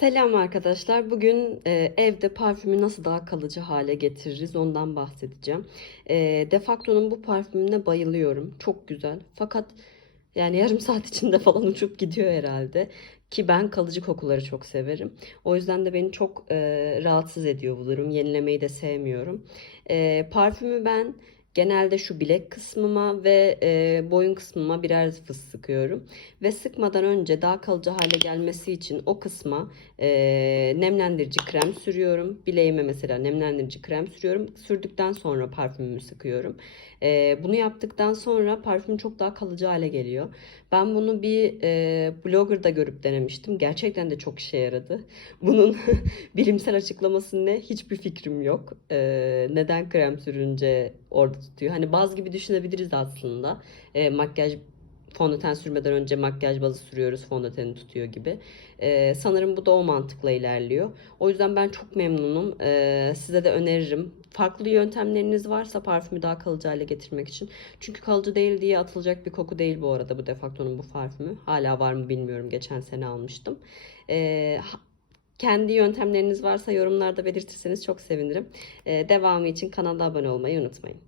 Selam arkadaşlar. Bugün e, evde parfümü nasıl daha kalıcı hale getiririz ondan bahsedeceğim. E, Defacto'nun bu parfümüne bayılıyorum. Çok güzel. Fakat yani yarım saat içinde falan uçup gidiyor herhalde. Ki ben kalıcı kokuları çok severim. O yüzden de beni çok e, rahatsız ediyor bu durum. Yenilemeyi de sevmiyorum. E, parfümü ben genelde şu bilek kısmıma ve e, boyun kısmıma birer fıs sıkıyorum. Ve sıkmadan önce daha kalıcı hale gelmesi için o kısma e, nemlendirici krem sürüyorum. Bileğime mesela nemlendirici krem sürüyorum. Sürdükten sonra parfümümü sıkıyorum. E, bunu yaptıktan sonra parfüm çok daha kalıcı hale geliyor. Ben bunu bir e, bloggerda görüp denemiştim. Gerçekten de çok işe yaradı. Bunun bilimsel açıklaması ne? Hiçbir fikrim yok. E, neden krem sürünce orada tutuyor? Hani baz gibi düşünebiliriz aslında. E, makyaj fondöten sürmeden önce makyaj bazı sürüyoruz fondöteni tutuyor gibi. Ee, sanırım bu da o mantıkla ilerliyor. O yüzden ben çok memnunum. Ee, size de öneririm. Farklı yöntemleriniz varsa parfümü daha kalıcı hale getirmek için. Çünkü kalıcı değil diye atılacak bir koku değil bu arada bu Defacto'nun bu parfümü. Hala var mı bilmiyorum. Geçen sene almıştım. Ee, kendi yöntemleriniz varsa yorumlarda belirtirseniz çok sevinirim. Ee, devamı için kanala abone olmayı unutmayın.